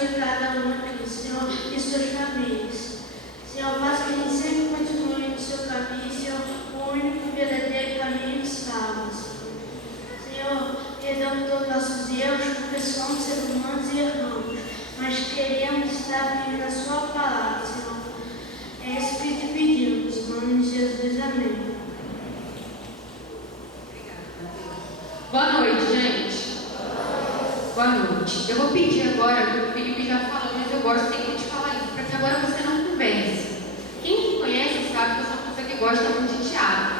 abençoe cada um aqui, Senhor, e suas famílias. Senhor, faça que a gente sempre continue no seu caminho, Senhor, o único verdadeiro caminho salvo, Senhor, perdão todos os nossos erros, porque somos seres humanos e erramos, mas queremos estar firmes na sua palavra, Senhor. É isso que te pedimos, em nome de Jesus, amém. Boa noite, gente. Boa noite. Eu vou pedir agora, o Felipe já falou, mas eu gosto sempre de falar isso, para que agora você não converse. Quem me conhece sabe que eu sou uma pessoa que gosta muito de teatro.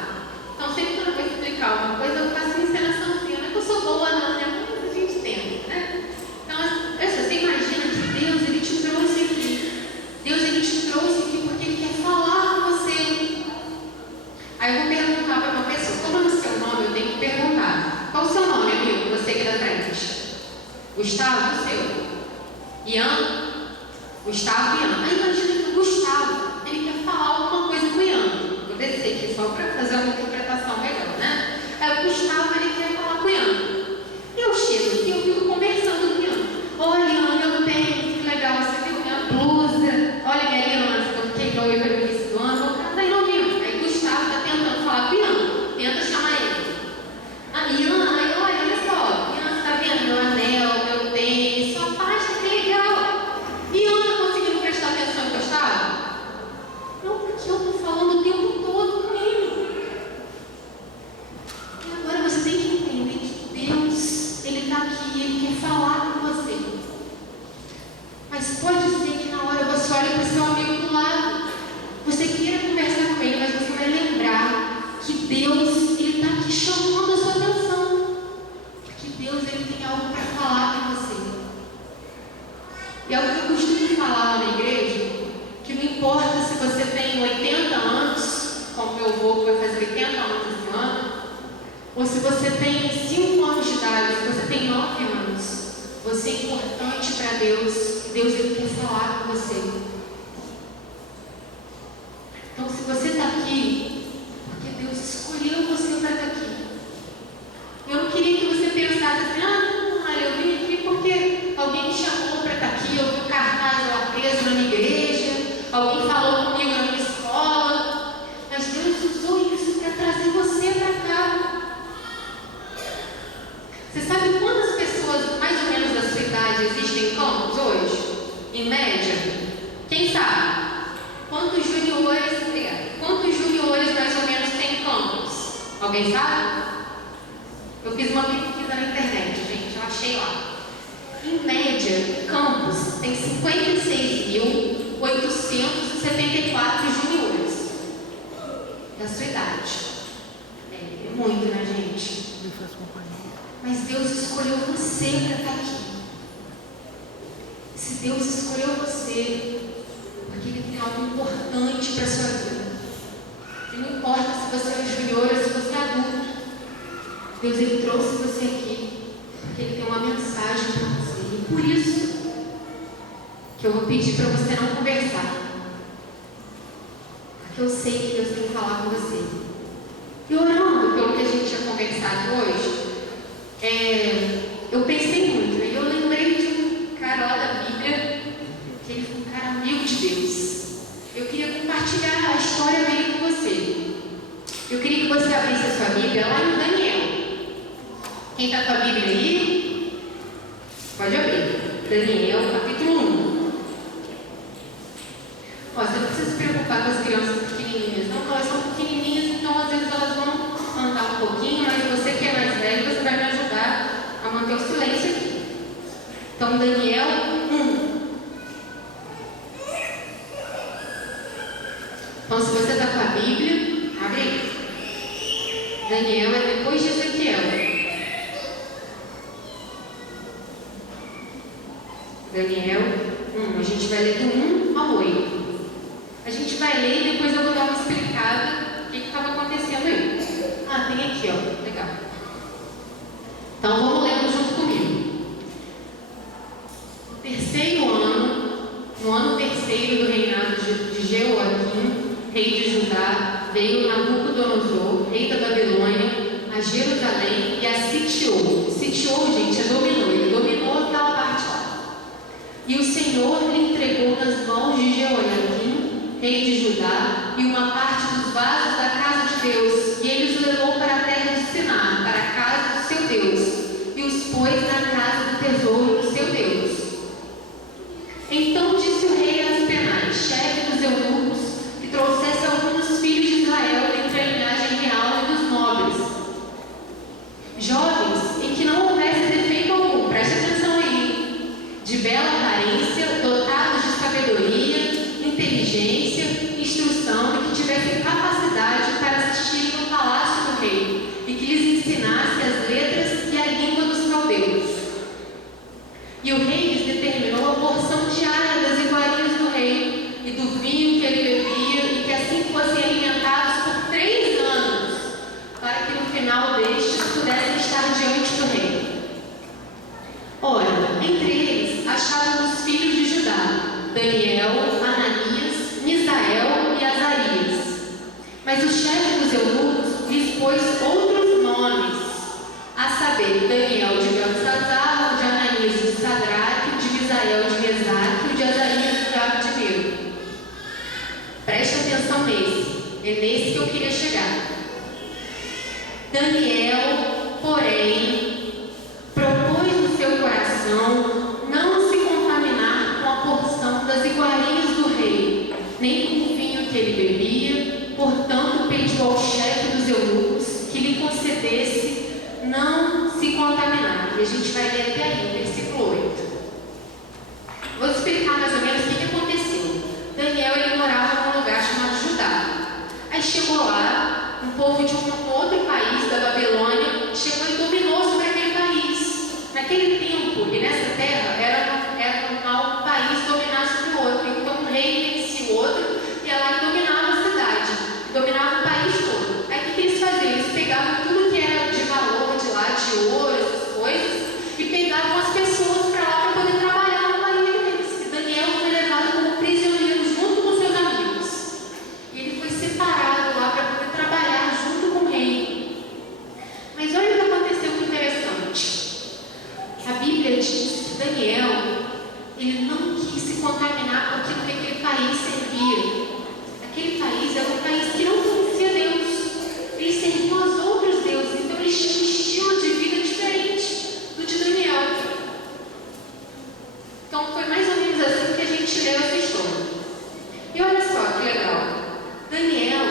Então, sempre quando eu vou explicar uma coisa, eu faço uma encenaçãozinha. Não é que eu sou boa, não, né? Mas a gente tenta, né? Então, você imagina que Deus, Ele te trouxe aqui. Deus, Ele te trouxe aqui porque Ele quer falar com você. Aí eu vou perguntar para uma pessoa, como é o seu nome, eu tenho que perguntar. Qual o seu nome, amigo? Você aqui da frente. Gustavo, o seu? Ian? Gustavo e Ian. Aí imagina que o Gustavo, ele quer falar alguma coisa com o Ian. Eu desci aqui só para fazer uma interpretação melhor, né? Aí o Gustavo, ele quer falar com o Ian. Eu chego aqui, eu fico conversando com o Ian. Olha, Ian, eu tenho, que legal, você viu minha blusa? Olha minha aliança, eu fiquei noiva no início do ano, vou casar em novembro. Aí o Gustavo está tentando falar com o Ian, tenta chamar ele. Ian, aí olha só, Ian, você tá vendo meu anel, meu tênis, sua pasta, que legal. Ian, tá conseguindo prestar atenção em Gustavo? Não, porque eu tô falando o tempo todo com ele. E agora você tem que entender que Deus, Ele tá aqui, Ele quer falar com você. Mas pode ser que na hora você olhe para o seu amigo do lado, você queira conversar com ele, mas você vai lembrar que Deus, Ele está aqui chamando a sua atenção. Porque Deus, Ele tem algo para falar com você. E algo que eu costumo falar lá na igreja, que não importa se você tem 80 anos, como meu avô vai fazer 80 anos esse ano, ou se você tem 5 anos de idade, se você tem 9 anos, você é importante para Deus. Deus, Ele quer falar com você. Então, se você está aqui, porque Deus escolheu você para estar aqui. Eu não queria que você pensasse assim, eu vim aqui porque alguém me chamou para estar aqui, eu vi um cartaz lá preso na minha igreja, alguém falou comigo na minha escola, mas Deus usou isso para trazer você para cá. Você sabe quantas pessoas, mais ou menos da sua idade, existem em Campos hoje? Em média? Quem sabe? Quantos juniores mais ou menos tem em Campos? Alguém sabe? Eu fiz uma pesquisa na internet, gente, eu achei lá. Em média, Campos tem 56.874 juniores da sua idade. É muito, né, gente? Mas Deus escolheu você para estar aqui. Se Deus escolheu você, porque Ele tem algo importante para a sua vida. E não importa se você é junior ou se você é adulto. Deus, Ele trouxe você aqui, porque Ele tem uma mensagem para você. E por isso que eu vou pedir para você não conversar. Porque eu sei que Deus tem que falar com você. E orando pelo que a gente tinha conversado hoje, eu pensei muito, né? Eu lembrei de um cara lá da Bíblia, que ele foi um cara amigo de Deus. Eu queria compartilhar a história dele com você. Eu queria que você abrisse a sua Bíblia lá em Daniel. Quem está com a Bíblia aí? Pode abrir. Daniel, capítulo 1. Você não precisa se preocupar com as crianças pequenininhas, não, elas são pequenininhas, então às vezes elas vão andar um pouquinho, mas você que é mais velho, você vai me ajudar a manter o silêncio aqui. Então, Daniel 1. Então, se você está com a Bíblia, abre aí. Daniel é depois de Ezequiel. Daniel 1. A gente vai ler do 1 ao 8. A gente vai ler e depois eu vou dar uma explicada o que estava acontecendo aí. Tem aqui, ó. Legal. Então, vamos lendo junto comigo. No ano terceiro do reinado de Jeoaquim, rei de Judá, veio Nabucodonosor, rei da Babilônia, a Jerusalém e a sitiou. Sitiou, gente, dominou. Ele dominou aquela parte lá. E o Senhor lhe entregou nas mãos de Jeoiaquim, rei de Judá, e uma parte dos vasos da casa de Deus, e ele os levou para a terra de Siná, para a casa do seu Deus, e os pôs na casa do tesouro do seu Deus. Então disse o rei a Aspenaz, chefe dos eunucos, que trouxesse alguns filhos de Israel dentre a linhagem real e dos nobres, jovens em que não houvesse defeito algum, preste atenção aí, de bela aparência, dotados de sabedoria, inteligência, instrução e que tivessem capacidade para assistir no palácio do rei e que lhes ensinasse as letras e a língua dos caldeus. E o rei lhes determinou a porção diária das iguarias do rei e do vinho que ele bebia e que assim fossem alimentados por 3 anos, para que no final destes pudessem estar diante do rei. Ora, entre eles achavam os filhos de Judá, Daniel, Ananias, Misael e Azarias. Mas o chefe dos eunucos lhes pôs outros nomes, a saber, Daniel de Beltesazar, de Ananias de Sadraque, de Misael de Mesaque, de Azarias de Abdinego. Preste atenção nesse, é nesse que eu queria chegar. Daniel, porém, propôs no seu coração não se contaminar com a porção das iguarias do rei, nem com o vinho que ele bebia, portanto pediu ao chefe dos eunucos que lhe concedesse não se contaminar. E a gente vai ler até aí, versículo 8. Vou explicar mais ou menos o que aconteceu. Daniel, ele morava num lugar chamado Judá. Aí chegou lá, um povo de um outro país, da Babilônia, chegou e dominou sobre aquele país. Naquele tempo, e nessa terra, era normal um país dominar sobre o outro. Então um rei vencia o outro, ia lá e dominava a cidade, dominava o país todo. Aí o que eles faziam? Eles pegavam tudo que era de valor de lá, de ouro, essas coisas, e pegavam as pessoas para lá para poder trabalhar no país deles. E Daniel foi levado como prisioneiro junto com seus amigos. E ele foi separado lá para poder trabalhar junto com o rei. Mas olha o que aconteceu que interessante. A Bíblia diz que Daniel, ele não quis se contaminar com aquilo que aquele país servia. Aquele país era um país que não conhecia Deus. Eles serviam aos outros deuses, então eles tinham um estilo de vida diferente do de Daniel. Então foi mais ou menos assim que a gente leu essa história. E olha só que legal. Daniel,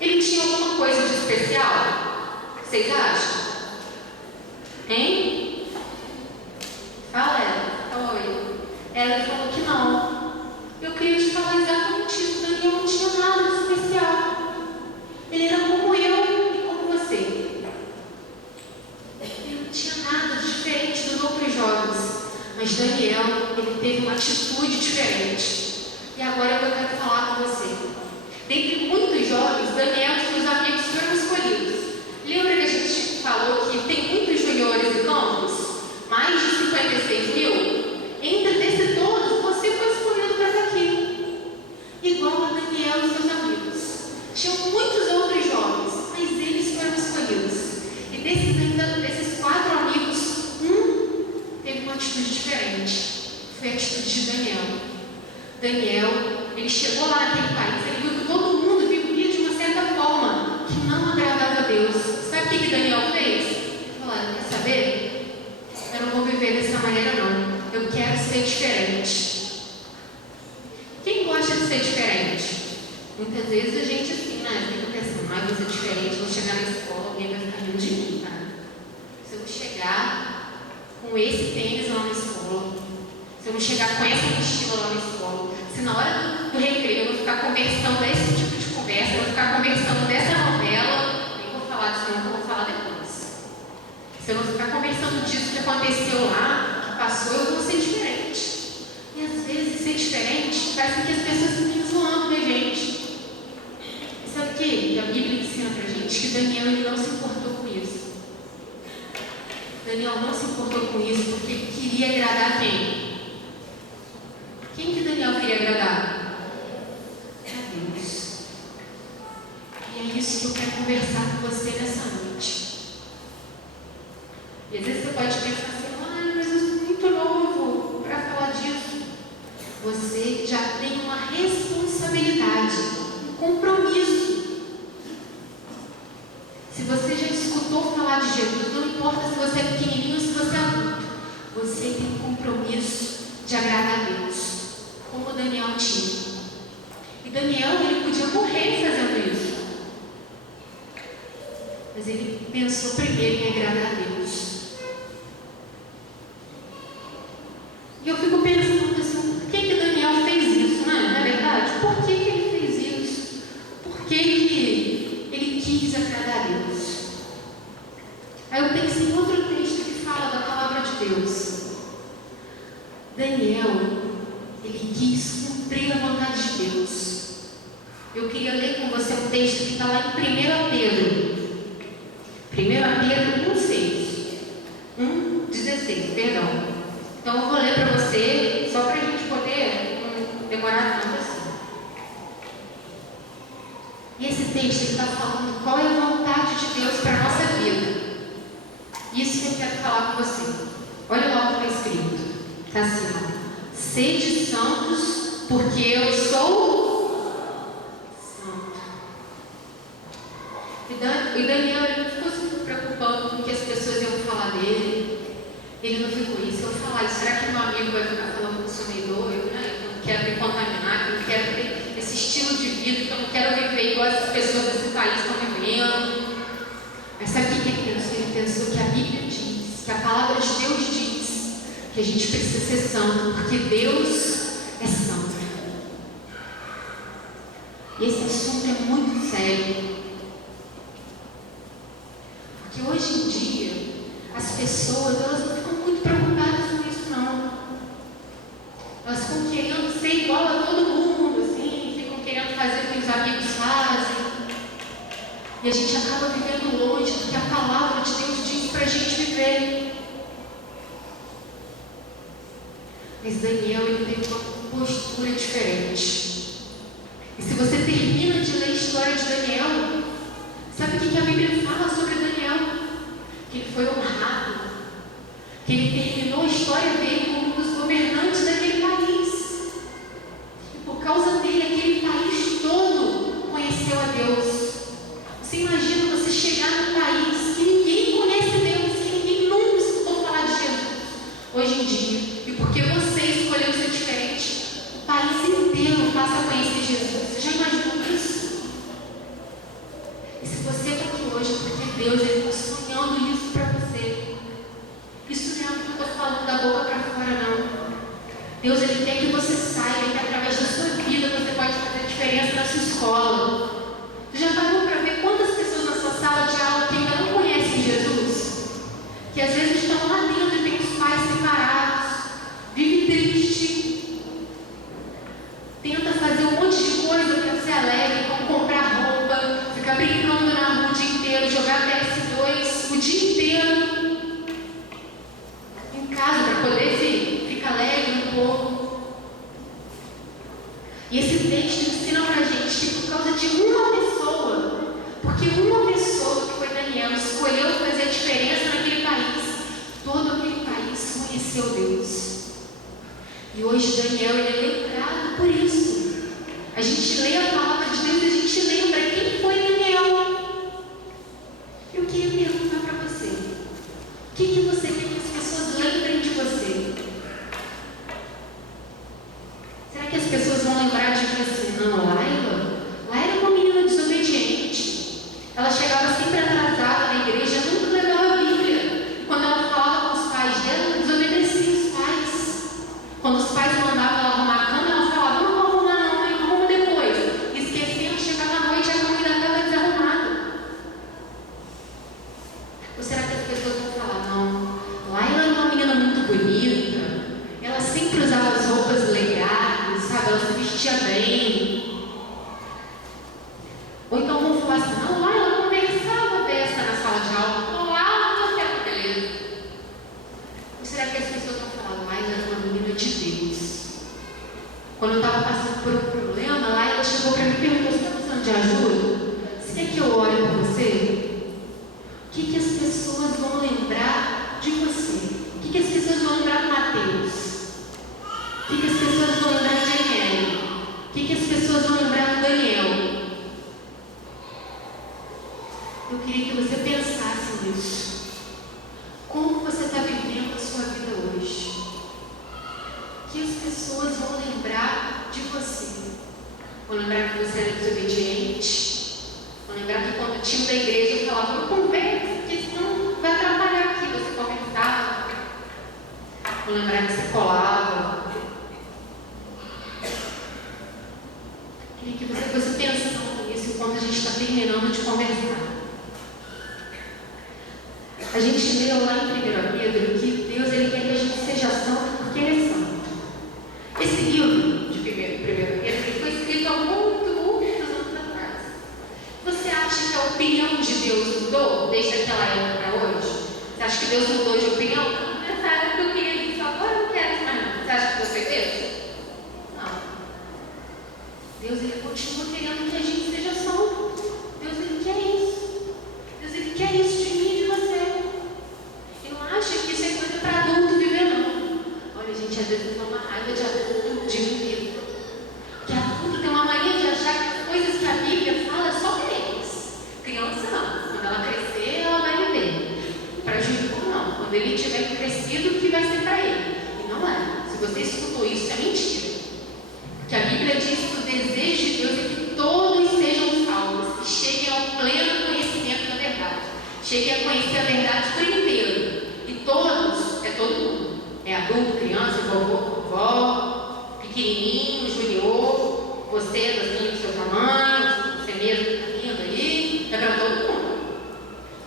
ele tinha alguma coisa de especial? Vocês acham? Hein? Fala ela. Oi. Ela falou que não. Eu queria te falar exatamente isso. Daniel não tinha nada de especial. Ele era como eu e como você. Ele não tinha nada de diferente dos outros jovens. Mas Daniel, ele teve uma atitude diferente. E agora eu quero falar com você. Dentre muitos jovens, Daniel e seus amigos foram escolhidos. Lembra que a gente falou que tem muitos juniores e campos? Mais de 56 mil? Entre desses todos, você foi escolhido para estar aqui. Igual a Daniel e seus amigos. Tinham muitos outros jovens, mas eles foram escolhidos. E desses 4 amigos, um teve uma atitude diferente. Foi a atitude de Daniel. Daniel, ele chegou lá naquele país, ele viu que todo mundo vivia de uma certa forma que não agradava a Deus. Sabe o que Daniel fez? Ele falou: quer saber? Eu não vou viver dessa maneira não. Eu quero ser diferente. Quem gosta de ser diferente? Muitas vezes a gente assim, né? Fica pensando, vou ser diferente, vou chegar na escola, alguém vai ficar rindo de mim, tá? Se eu não chegar com esse tênis lá na escola, se eu não chegar com essa mochila lá na escola, se na hora do recreio eu vou ficar conversando desse tipo de conversa, eu vou ficar conversando dessa novela, nem vou falar disso não, que eu vou falar depois. Se eu não ficar conversando disso que aconteceu lá, que passou, eu vou ser diferente. E às vezes ser diferente parece que as pessoas ficam zoando da gente. E sabe o que a Bíblia ensina pra gente? Que Daniel, ele não se importou com isso. Daniel não se importou com isso porque ele queria agradar quem? Quem que Daniel queria agradar? A Deus. E é isso que eu quero conversar com você nessa noite. E às vezes você pode pensar assim, mas eu sou muito novo. mas ele pensou primeiro em agradar a Deus. E eu fico pensando assim, por que Daniel fez isso, não é verdade? Por que ele fez isso? Por que ele quis agradar a Deus? Aí eu pensei em outro texto que fala da palavra de Deus. Daniel, ele quis cumprir a vontade de Deus. Eu queria ler com você um texto que está lá em 1 Pedro. 1 Pedro 1,16, perdão. Então eu vou ler para você, só para a gente poder não demorar tanto assim. E esse texto está falando qual é a vontade de Deus para a nossa vida. Isso que eu quero falar com você. Olha lá o que está escrito. Está assim, ó. Sede santos, porque eu sou santo. E Daniel, ele não ficou se preocupando com o que as pessoas iam falar dele. Ele não ficou isso. Eu falar, será que meu amigo vai ficar falando que eu sou meio doido, né? Que eu não quero me contaminar, que eu não quero ter esse estilo de vida, que eu não quero viver igual essas pessoas desse país estão vivendo. Mas sabe o que ele pensou? Ele pensou que a Bíblia diz, que a palavra de Deus diz, que a gente precisa ser santo, porque Deus é santo. E esse assunto é muito sério. Porque hoje em dia, as pessoas, elas não ficam muito preocupadas com isso, não. Elas ficam querendo ser igual a todo mundo, assim, ficam querendo fazer o que os amigos fazem. E a gente acaba vivendo longe do que a palavra de Deus diz para a gente viver. Mas Daniel, ele teve uma postura diferente. E se você termina de ler a história de Daniel, sabe o que a Bíblia fala sobre Daniel? Que ele foi honrado, que ele terminou a história dele como um dos governantes daquele país. E por causa dele, aquele país todo conheceu a Deus. Você imagina você chegar num país que ninguém conhece Deus, que ninguém nunca escutou falar de Jesus. Hoje em dia, e porque você escolheu ser diferente, o país inteiro passa a conhecer Jesus. Você já imaginou isso? E se você está aqui hoje, porque Deus está sonhando isso para você. Isso não é algo que eu estou falando da boca para fora, não. Deus, ele quer que você saiba que através da sua vida você pode fazer diferença na sua escola. Você já parou para ver quantas pessoas na sua sala de aula que ainda não conhecem Jesus? Que às vezes estão lá dentro e têm os pais separados, vive triste, tenta fazer um monte de coisa para ser alegre, como comprar roupa, ficar brincando na rua o dia inteiro, jogar PS2 o dia inteiro em casa para poder ficar alegre um pouco. E esse texto ensina pra gente que por causa de uma pessoa, porque uma pessoa, que foi Daniel, escolheu fazer a diferença naquele país, todo aquele país conheceu Deus. E hoje Daniel, ele é lembrado por isso. A gente lê a palavra de Deus e a gente lembra quem foi Daniel. Eu queria perguntar para você, o que você quer que as pessoas lembrem de você? Será que as pessoas vão lembrar de você? Não, Laila era uma menina desobediente. Ela chegava sempre atrasada na igreja, nunca levava a Bíblia. E quando ela falava com os pais dela, ela desobedecia os pais. Quando os pais mandavam ela arrumar a cama, ela falava, não vou arrumar não, mãe, arruma depois. Esquecendo, chegava à noite e a cama ainda estava desarrumada. Ou será que as pessoas vão falar, não, Laila era uma menina muito bonita, ela sempre usava as roupas legais, sabe, ela se vestia bem. Ou então vão falar assim, não, Laila conversava dessa na sala de aula, Laila não quero beleza. Ou será que as pessoas vão falar, Laila era uma menina de Deus? Quando eu estava passando por um problema, Laila chegou para mim e perguntou, você está precisando de ajuda? Você quer que eu ore por você? O que as pessoas vão lembrar de você? O que as pessoas vão lembrar do Mateus? O que as pessoas vão lembrar de Daniel? O que as pessoas vão lembrar do Daniel? Eu queria que você pensasse nisso. Como você está vivendo a sua vida hoje? O que as pessoas vão lembrar de você? Vão lembrar que você era desobediente? Vão lembrar que quando tinha da igreja eu falava, não conversa Vou lembrar que você colava. Queria que você fosse pensando nisso enquanto a gente está terminando de conversar. A gente leu lá em 1 Pedro que Deus ele quer que a gente seja santo porque Ele é santo. Esse livro de 1 Pedro ele foi escrito há muitos anos atrás. Você acha que a opinião de Deus mudou desde aquela época para hoje? Você acha que Deus mudou de opinião? Não, nessa época eu queria isso, agora eu não quero isso mais não. Você acha que Deus fez isso? Não. Deus ele continua querendo que a gente seja santo. Deus ele quer isso. Deus ele quer isso de mim e de você. E não acha que isso é coisa para adulto viver, não. Olha, gente, às vezes dá uma raiva de adulto de viver. Porque adulto tem uma mania de achar que as coisas que a Bíblia fala é só para eles. Criança não. Quando ela crescer, ela vai viver. Para Júnior não. Quando ele tiver crescido, o que vai ser para ele? E não é. Se você escutou isso, é mentira. Porque a Bíblia diz que o desejo de Deus é que todos sejam salvos e cheguem ao pleno conhecimento da verdade. Cheguem a conhecer a verdade por inteiro. E todos, é todo mundo. É adulto, criança, vovô, vovó, pequenininho, junior, você, assim, do seu tamanho, você mesmo que está vindo aí, é para todo mundo.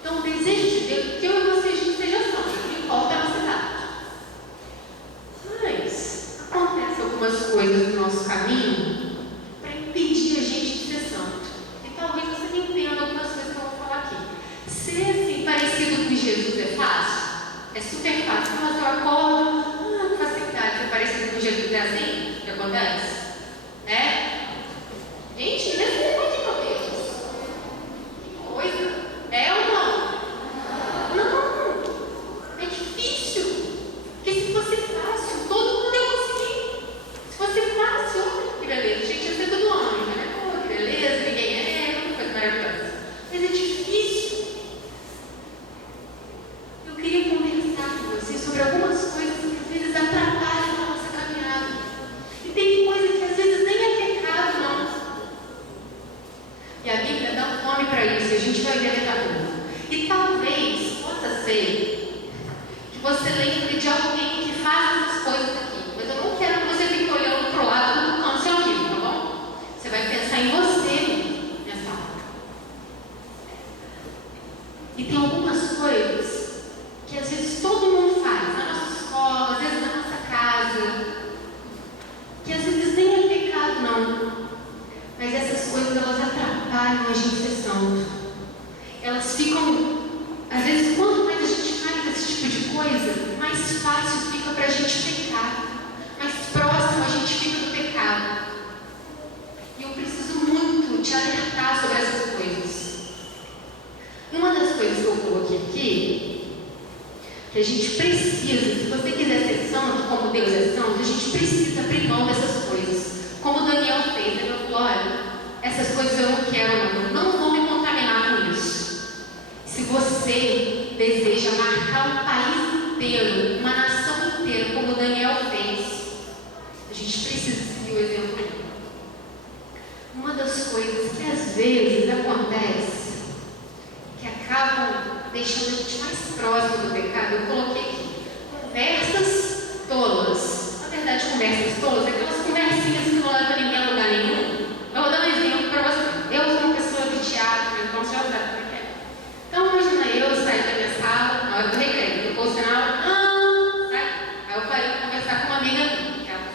Então, o desejo de Deus é que eu e você a gente seja santo, não importa a nossa idade. Mas acontecem algumas coisas no nosso caminho para impedir a gente de ser santo. E talvez você não entenda algumas coisas que eu vou falar aqui. Ser assim, parecido com Jesus é fácil? É super fácil. Mas eu acordo, com facilidade. Ser parecido com Jesus é assim? O que acontece? É? Gente, responde, meu Deus. Que coisa. É ou não? Não. É difícil. Porque se fosse fácil, todo mundo ia conseguir. Se fosse fácil, que beleza. Gente, ia ser tudo anjo, né? Pô, que beleza, ninguém é, coisa maravilhosa. Mas é difícil. Eu queria conversar com vocês sobre algumas coisas que às vezes atrapalham a nossa caminhada. E tem coisa que às vezes nem é pecado, não. E a Bíblia dá um nome para isso, e a gente vai ver daqui a pouco. E talvez possa ser que você lembre de alguém que faz essas coisas aqui. Mas eu não quero que você fique olhando para o lado do canto seu livro, tá bom? Você vai pensar em você nessa hora. E tem algumas coisas que às vezes todo mundo faz, na nossa escola, às vezes na nossa casa, que às vezes nem é pecado, não. Mas essas coisas, elas atrapalham a gente ser santo. Elas ficam, às vezes, quanto mais a gente faz esse tipo de coisa, mais fácil fica para a gente pecar. Mais próximo a gente fica do pecado. E eu preciso muito te alertar sobre essas coisas. Uma das coisas que eu coloquei aqui, que a gente precisa, se você quiser ser santo, como Deus é santo, a gente precisa abrir mão dessas coisas. Como Daniel fez, ele falou, olha, essas coisas eu não quero, não vou me contaminar com isso. Se você deseja marcar um país inteiro, uma nação inteira, como Daniel fez, a gente precisa seguir o exemplo dele. Uma das coisas que às vezes acontece, que acabam deixando a gente mais próximo do pecado, eu coloquei aqui, conversas tolas. Na verdade, conversas tolas, aquelas conversinhas que não levam ninguém a lugar nenhum. Eu vou dar um exemplo para você. Eu sou uma pessoa de teatro, então você já sabe como é que é. Então, imagina eu sair da minha sala, na hora do recreio, tocou o sinal, sai. Aí eu parei para conversar com uma amiga minha, que ela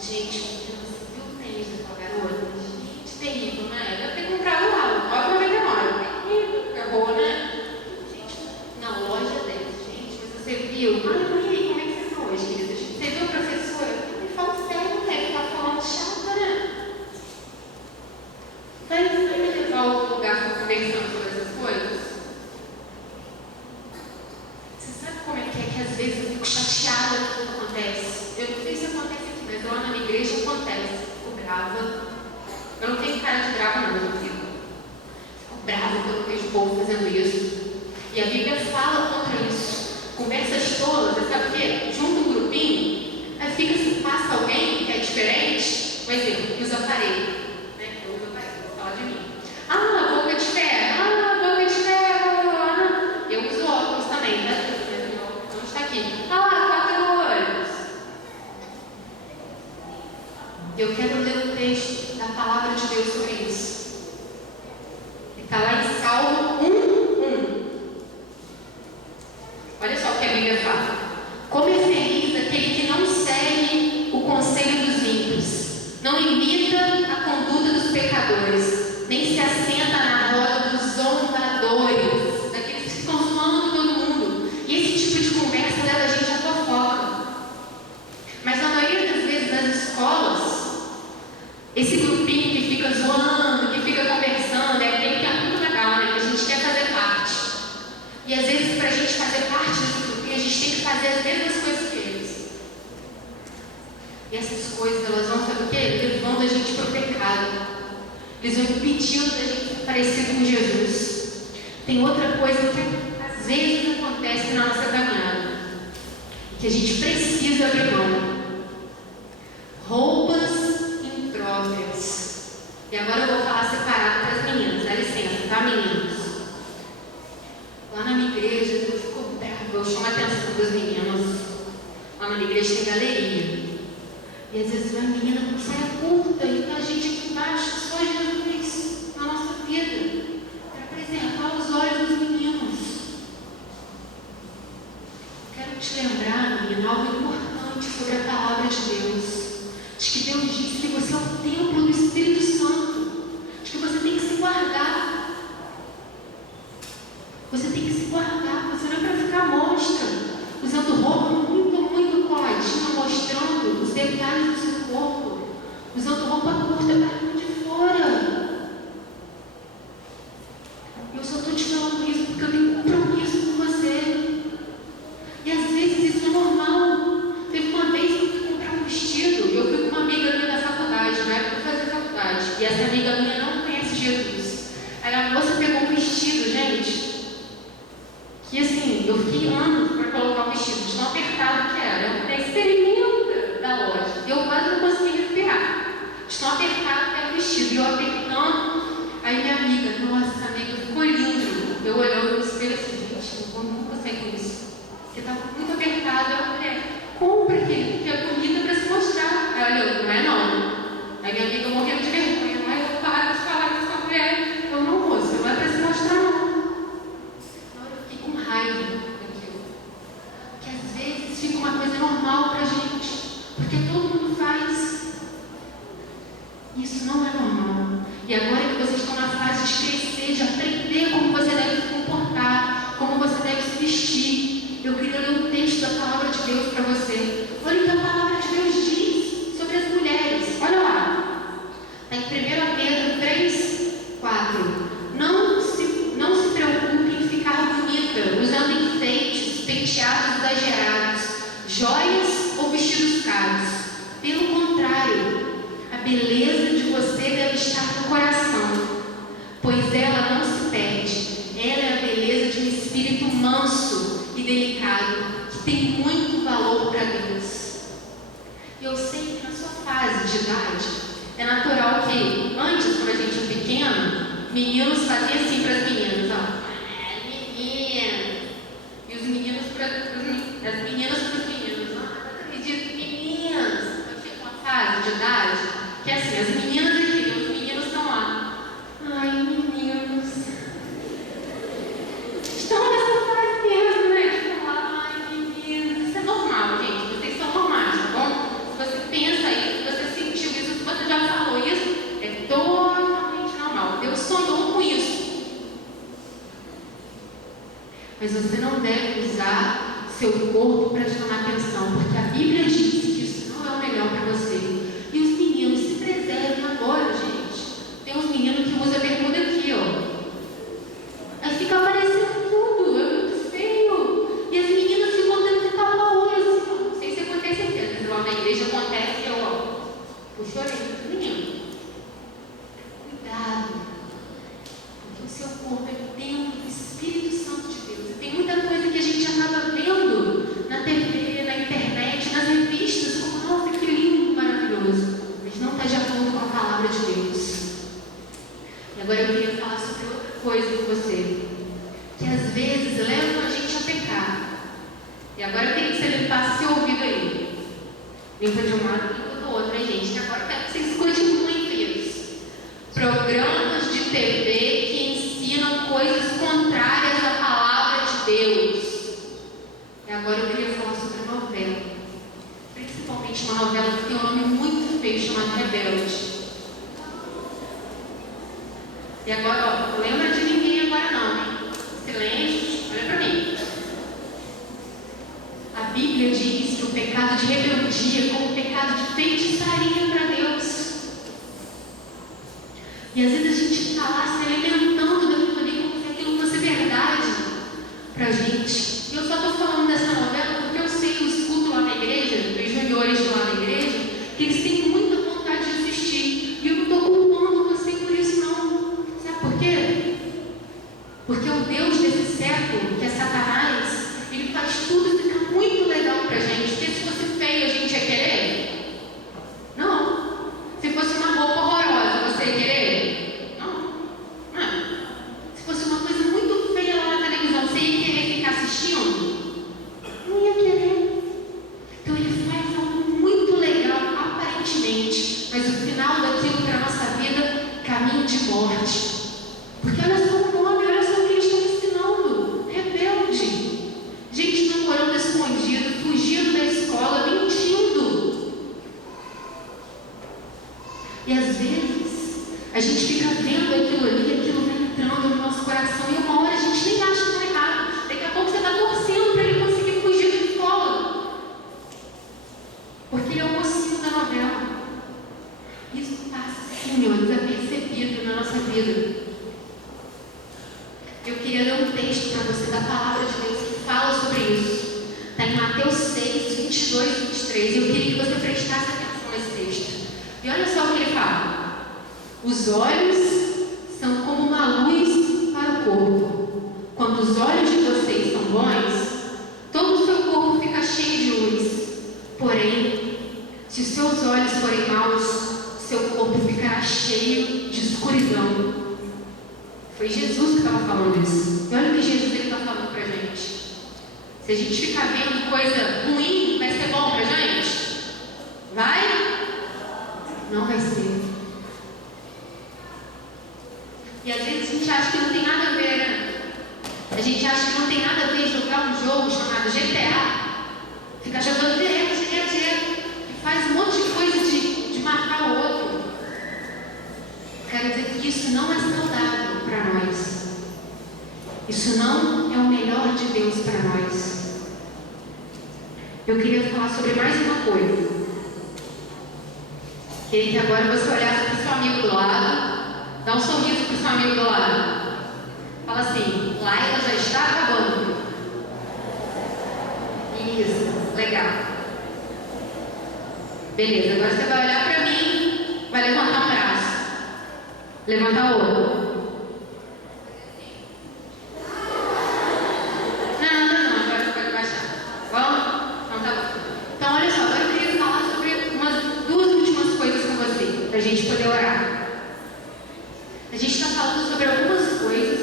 gente, você viu o tênis dessa garota? Gente, terrível, né? Deve ter comprado lá, 9,99. Terrível, é boa, né? Gente, na loja dela, gente, mas você viu? E aí, como é que você está hoje, querida? Você viu a professora? Me fala sério, né? Que tá falando chata, né? Vai me levar a outro lugar conversando sobre essas coisas? Você sabe como é que às vezes eu fico chateada quando isso acontece? Eu não sei se acontece aqui, mas lá na minha igreja acontece. Fico brava. Eu não tenho cara de brava, não, eu fico brava quando eu vejo o povo fazendo isso. E a Bíblia fala contra isso. Conversas tolas, sabe o quê? Junta um grupinho, aí fica assim, passa alguém que é diferente, por exemplo, que usa aparelho, né? Eu uso aparelho, vou falar de mim. Boca de ferro, boca de ferro. Eu uso óculos também, né? Não está aqui. Não imita a conduta dos pecadores, nem se assenta na roda dos zombadores, daqueles que ficam zoando todo mundo. E esse tipo de conversa leva a gente à fofoca. Mas na maioria das vezes nas escolas, esse grupinho que fica zoando, que fica conversando, é aquele que é muito legal, né? Que a gente quer fazer parte. E às vezes, para a gente fazer parte desse grupinho, a gente tem que fazer as mesmas coisas que eles. E essas coisas, elas vão, sabe o quê? Levando a gente para o pecado. Eles vão impedindo da gente ser parecido com Jesus. Tem outra coisa que às vezes acontece na nossa caminhada, que a gente precisa abrir mão. Roupas impróprias. E agora eu vou falar separado para as meninas. Dá licença, tá, meninos? Lá na minha igreja, eu fico brava, eu chamo a atenção das meninas. Lá na minha igreja tem galeria. E às vezes vai a menina com saia curta e tá a gente aqui embaixo, só Jesus na nossa vida, para preservar os olhos dos meninos. Quero te lembrar, menina, algo importante sobre a palavra de Deus. De que Deus disse que você é o templo do Espírito Santo. De que você tem que se guardar. Você tem que se guardar. Você não é para ficar à mostra, usando roupa muito coladinha, mostrando os detalhes do seu corpo, usando roupa curta para de fora. Eu só estou te falando isso porque eu tenho um compromisso com você. E às vezes isso é normal. Teve uma vez que eu fui comprar um vestido, eu fui com uma amiga minha da faculdade, na época eu fazia faculdade, e essa amiga minha não conhece Jesus. Aí a moça pegou um vestido, gente, que assim, eu fiquei anos para colocar o vestido, de tão apertado que era. É experimenta da loja. Eu quase não consegui respirar. De tão apertado que era o vestido. E eu apertando. Aí minha amiga, nossa, essa amiga ficou lindo. Eu olhando no espelho assim, gente, eu não vou sair com isso. Porque estava muito apertado. Eu falei, compra aquele, porque é bonita para se mostrar. Aí olha, não é não. Aí minha amiga morrendo de vergonha. Mas eu paro de falar com essa mulher. Eu não, moça, não é para se mostrar não. Com raiva daquilo. Que às vezes fica uma coisa normal pra gente, porque todo mundo faz. Isso não é normal. E agora que vocês estão na fase de crescer, de aprender como você deve se comportar, como você deve se vestir, eu queria ler um texto da palavra de Deus para você. Olha o que a palavra de Deus diz sobre as mulheres. Olha lá. Está em 1 Pedro 3, 4. Não se preocupe em ficar bonita, usando enfeites, penteados exagerados, joias ou vestidos caros. Pelo contrário, a beleza de você deve estar no coração, pois ela não se perde. Ela é a beleza de um espírito manso e delicado, que tem muito valor para Deus. Eu sei que na sua fase de idade, é natural que, antes, quando a gente é pequeno, meninos faziam assim para as meninas, ó. Menina. E os meninos para as meninas para os meninos. Não acredito, meninas. Eu fico uma fase de idade que é assim, as meninas aqui, os meninos estão lá. Ai, meninos. Estão nessa fase mesmo, né? De falar, ai, meninos. Isso é normal, gente. Vocês são normais, tá bom? Se você pensa isso, se você sentiu isso, se você já falou isso, é totalmente normal. Deus sonhou com isso. Mas você não deve usar seu corpo para chamar atenção, porque a Bíblia diz que isso não é o melhor para você. E os meninos, se preservem agora, gente. Tem uns meninos que usam a bermuda aqui, ó. Aí fica aparecendo tudo, é muito feio. E as meninas ficam tendo que tapar o olho assim, ó. Não sei se acontece aqui, mas lá na igreja acontece, ó. Puxou a orelha do menino. Cuidado, porque o seu corpo é o templo do Espírito Santo de Deus. E tem muita coisa que a gente acaba vendo na TV, na internet, nas revistas, como, nossa, que lindo, maravilhoso. Mas não está de acordo com a palavra de Deus. E agora eu queria falar sobre outra coisa com você, que às vezes leva a gente a pecar. E agora eu queria que você limpasse seu ouvido aí. Limpa de um lado e limpa do outro, hein, gente? Que agora eu quero que você escute muito isso. Programas de TV que ensinam coisas contrárias à palavra de Deus. E agora eu queria falar sobre a novela. Principalmente uma novela que tem um nome muito feio chamado rebelde. E agora, ó, não lembra de ninguém agora não, hein? Silêncio, olha para mim. A Bíblia diz que o pecado de rebeldia é como o pecado de feitiçaria para Deus. E às vezes a gente está lá se alimentando daquilo ali como se aquilo fosse verdade para a gente. E eu só estou falando dessa novela porque eu sei, eu escuto lá na igreja, os juniores lá na igreja, que eles têm muita vontade de assistir. E eu não estou culpando você por isso não. Sabe por quê? Porque o Deus desse século, que é Satanás, ele faz tudo ficar muito legal pra gente. Porque se fosse feio, a gente ia querer? Não. Se fosse uma roupa horrorosa, você ia querer? Não. Não. Se fosse uma coisa muito feia lá na televisão, você ia querer ficar assistindo? Não ia querer. Então ele faz algo muito legal, aparentemente, mas o final daquilo para a nossa vida, caminho de morte. Porque olha só o nome, olha só o que eles estão ensinando. Rebelde. Gente namorando escondido, fugindo da escola, mentindo. E às vezes, a gente fica vendo aquilo ali, aquilo vai entrando no nosso coração, e uma hora a gente nem acha que está errado. Daqui a pouco você está torcendo para ele conseguir fugir da escola. Porque ele é o mocinho da novela. Isso passa assim, ó, desapercebido na nossa vida. Eu queria ler um texto para você da palavra de Deus que fala sobre isso. Está em Mateus 6, 22 e 23. Eu queria que você prestasse atenção nesse texto. E olha só o que ele fala. Os olhos são como uma luz para o corpo. Quando os olhos de vocês são bons, todo o seu corpo fica cheio de luz. Porém, se os seus olhos forem maus, seu corpo ficará cheio de escuridão. Foi Jesus que estava falando isso. E olha o que Jesus está falando para a gente. Se a gente ficar vendo coisa ruim, vai ser bom para a gente? Vai? Não vai ser. E às vezes a gente acha que não tem nada a ver, né? A gente acha que não tem nada a ver jogar um jogo chamado GTA. Ficar jogando direto, e faz um monte de coisa de matar o outro. Quero dizer que isso não é saudável para nós. Isso não é o melhor de Deus para nós. Eu queria falar sobre mais uma coisa. Queria que agora você olhasse para o seu amigo do lado, dá um sorriso para o seu amigo do lado. Fala assim, Laila já está acabando. Isso, legal. Beleza, agora você vai olhar para mim, vai levantar um braço. Levanta o outro. Não, agora você pode baixar. Vamos? Então tá bom. Então olha só, agora eu queria falar sobre duas últimas coisas com você, para a gente poder orar. A gente está falando sobre algumas coisas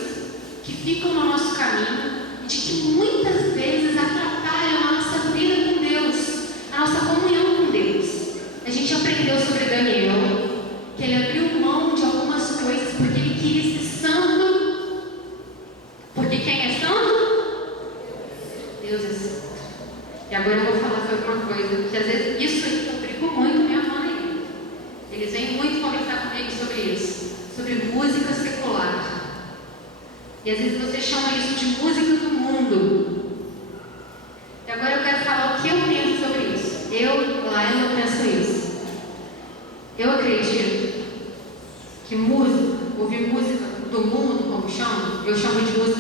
que ficam no nosso caminho e de que muitas vezes atrapalham a nossa vida com Deus, a nossa comunhão com Deus. A gente aprendeu sobre Daniel, que ele abriu mão de algumas coisas porque ele queria ser santo. Porque quem é santo? Deus é santo. E agora eu vou falar sobre uma coisa que às vezes isso aí eu brigo muito minha mãe. Eles vêm muito conversar comigo sobre isso, sobre música secular. E às vezes você chama isso de música do mundo. E agora eu quero falar o que eu penso sobre isso. Eu penso isso. Eu acredito que música, ouvir música do mundo, como chamo, eu chamo de música